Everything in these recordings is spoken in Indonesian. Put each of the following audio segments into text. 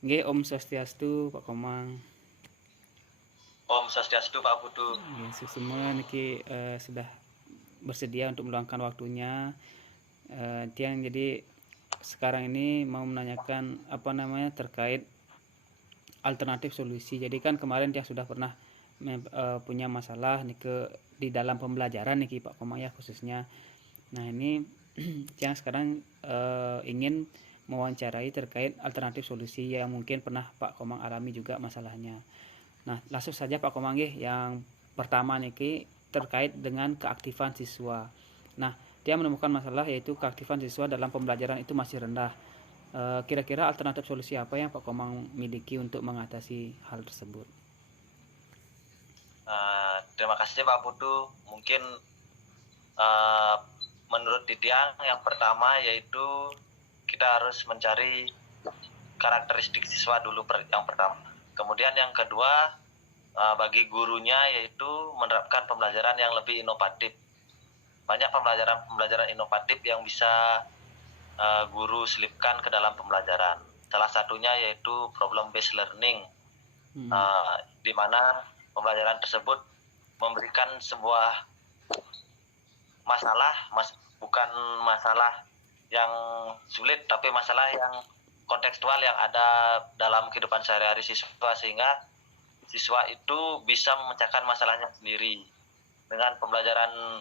Nggih, Om Swastiastu Pak Komang. Om Swastiastu Pak Putu. Nggih, semua niki sudah bersedia untuk meluangkan waktunya. Tiang jadi sekarang ini mau menanyakan apa namanya terkait alternatif solusi. Jadi kan kemarin Tiang sudah pernah punya masalah nih di dalam pembelajaran nih Pak Komang ya khususnya. Nah ini Tiang sekarang ingin mewawancarai terkait alternatif solusi yang mungkin pernah Pak Komang alami juga masalahnya. Nah, langsung saja Pak Komanggi, yang pertama niki terkait dengan keaktifan siswa. Nah, dia menemukan masalah yaitu keaktifan siswa dalam pembelajaran itu masih rendah. Kira-kira alternatif solusi apa yang Pak Komang miliki untuk mengatasi hal tersebut? Terima kasih Pak Putu. Mungkin uh, menurut Titiang yang pertama yaitu kita harus mencari karakteristik siswa dulu yang pertama. Kemudian yang kedua bagi gurunya yaitu menerapkan pembelajaran yang lebih inovatif. Banyak pembelajaran inovatif yang bisa guru selipkan ke dalam pembelajaran. Salah satunya yaitu problem based learning, di mana pembelajaran tersebut memberikan sebuah masalah, bukan masalah yang sulit, tapi masalah yang kontekstual yang ada dalam kehidupan sehari-hari siswa, sehingga siswa itu bisa memecahkan masalahnya sendiri. Dengan pembelajaran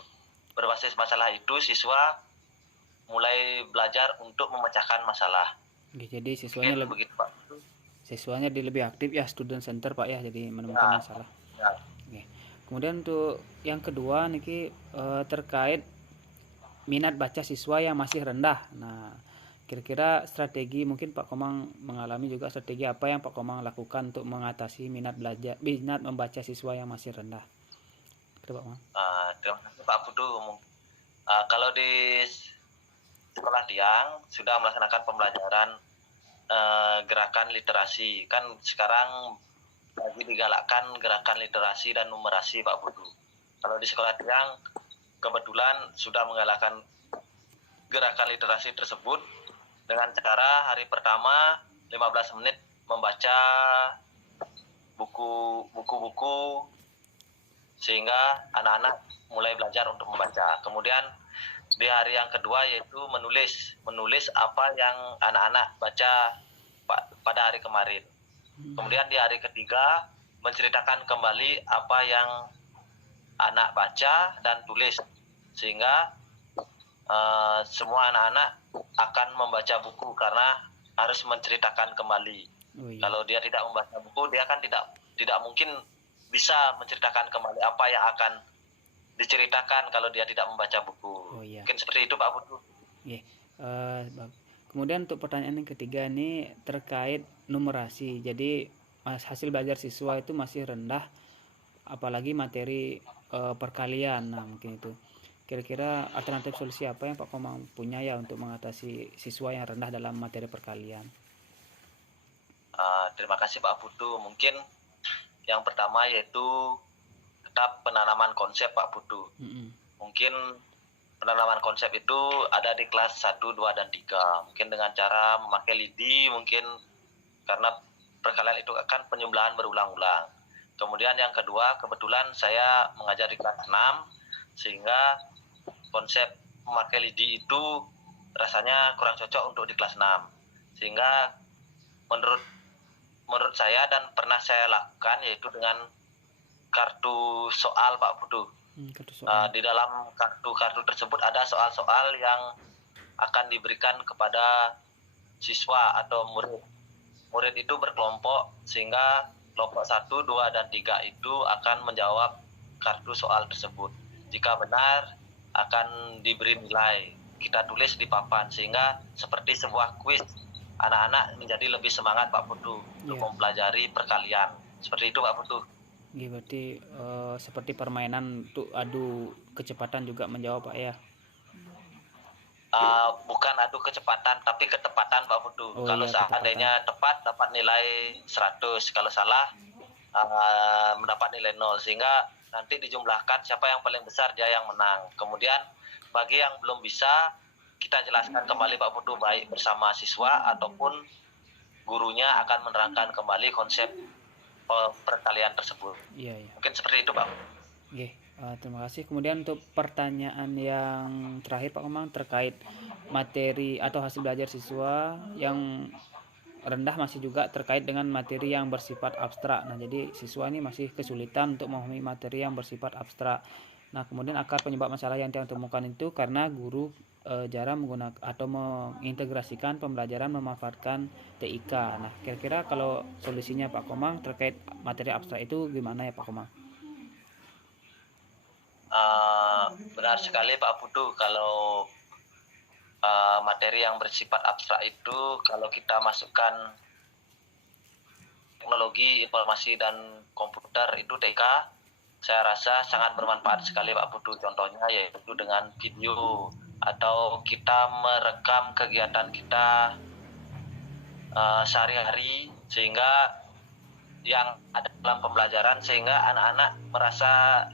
berbasis masalah itu, siswa mulai belajar untuk memecahkan masalah. Jadi Mungkin begitu Pak. siswanya lebih aktif ya, student center Pak ya, jadi menemukan Ya, masalah. ya. Oke. Kemudian untuk yang kedua niki terkait minat baca siswa yang masih rendah. Nah, kira-kira strategi mungkin Pak Komang mengalami juga strategi apa yang Pak Komang lakukan untuk mengatasi minat membaca siswa yang masih rendah. Itu Pak Komang. Terima kasih Pak Putu. Kalau di sekolah Tiang sudah melaksanakan pembelajaran gerakan literasi. Kan sekarang lagi digalakkan gerakan literasi dan numerasi Pak Putu. Kalau di sekolah Tiang kebetulan sudah menggalakkan gerakan literasi tersebut dengan cara hari pertama 15 menit membaca buku-buku sehingga anak-anak mulai belajar untuk membaca. Kemudian di hari yang kedua yaitu menulis apa yang anak-anak baca pada hari kemarin. Kemudian di hari ketiga menceritakan kembali apa yang anak baca dan tulis, sehingga semua anak-anak akan membaca buku karena harus menceritakan kembali. Oh iya. Kalau dia tidak membaca buku, dia kan tidak mungkin bisa menceritakan kembali apa yang akan diceritakan kalau dia tidak membaca buku. Oh iya. Mungkin seperti itu Pak Putu. Yeah. Kemudian untuk pertanyaan yang ketiga ini terkait numerasi. Jadi hasil belajar siswa itu masih rendah, apalagi materi perkalian. Nah mungkin itu. Kira-kira alternatif solusi apa yang Pak Komang punya ya untuk mengatasi siswa yang rendah dalam materi perkalian? Terima kasih Pak Putu. Mungkin yang pertama yaitu tetap penanaman konsep Pak Putu. Mungkin penanaman konsep itu ada di kelas 1, 2, dan 3. Mungkin dengan cara memakai lidi, mungkin karena perkalian itu akan penjumlahan berulang-ulang. Kemudian yang kedua, kebetulan saya mengajar di kelas 6, sehingga konsep memakai lidi itu rasanya kurang cocok untuk di kelas 6. Sehingga menurut saya dan pernah saya lakukan yaitu dengan kartu soal Pak Putu. Di dalam kartu tersebut ada soal-soal yang akan diberikan kepada siswa atau murid. Murid itu berkelompok sehingga kelompok 1, 2, dan 3 itu akan menjawab kartu soal tersebut. Jika benar akan diberi nilai. Kita tulis di papan sehingga seperti sebuah kuis. Anak-anak menjadi lebih semangat Pak Putu untuk mempelajari perkalian. Seperti itu Pak Putu. Berarti seperti permainan untuk adu kecepatan juga menjawab Pak ya? Bukan adu kecepatan tapi ketepatan Pak Putu. Kalau seandainya tepat dapat nilai 100, kalau salah mendapat nilai 0, sehingga nanti dijumlahkan siapa yang paling besar dia yang menang. Kemudian bagi yang belum bisa kita jelaskan kembali Pak Putu, baik bersama siswa ataupun gurunya akan menerangkan kembali konsep perkalian tersebut. Iya, iya. Mungkin seperti itu, Pak. Oke, terima kasih. Kemudian untuk pertanyaan yang terakhir Pak Komang terkait materi atau hasil belajar siswa yang rendah masih juga terkait dengan materi yang bersifat abstrak. Nah, jadi siswa ini masih kesulitan untuk memahami materi yang bersifat abstrak. Nah, kemudian akar penyebab masalah yang ditemukan itu karena guru jarang menggunakan atau mengintegrasikan pembelajaran memanfaatkan TIK. Nah, kira-kira kalau solusinya Pak Komang terkait materi abstrak itu gimana ya Pak Komang? Benar sekali Pak Putu, kalau materi yang bersifat abstrak itu kalau kita masukkan teknologi informasi dan komputer itu TIK, saya rasa sangat bermanfaat sekali Pak Putu. Contohnya yaitu dengan video atau kita merekam kegiatan kita sehari-hari sehingga yang ada dalam pembelajaran, sehingga anak-anak merasa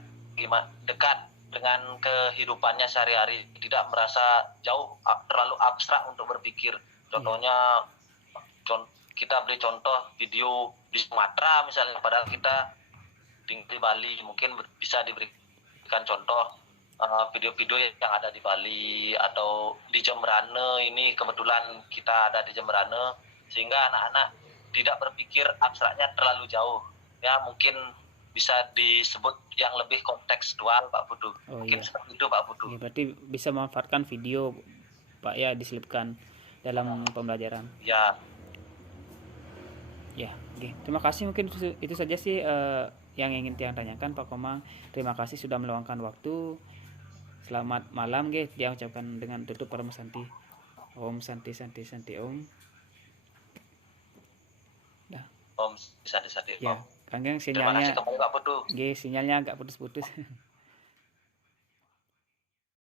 dekat dengan kehidupannya sehari-hari, tidak merasa jauh terlalu abstrak untuk berpikir. Contohnya kita beri contoh video di Sumatera misalnya, padahal kita tinggal di Bali, mungkin bisa diberikan contoh video-video yang ada di Bali atau di Jemberane. Ini kebetulan kita ada di Jemberane, sehingga anak-anak tidak berpikir abstraknya terlalu jauh. Ya, mungkin bisa disebut yang lebih kontekstual Pak Putu. Mungkin seperti itu Pak Putu. Ya, berarti bisa memanfaatkan video Pak ya, diselipkan dalam pembelajaran. Ya. Ya, oke. Terima kasih, mungkin itu saja sih yang ingin Tiang tanyakan Pak Komang. Terima kasih sudah meluangkan waktu. Selamat malam nggih, Tiang ucapkan dengan tutup Param Santi. Om Santi Santi Santi Om. Dah. Om Santi Santi. Ya, Kanggeng sinyalnya. Terima kasih kembali Pak Putu. Nggih, sinyalnya agak putus-putus.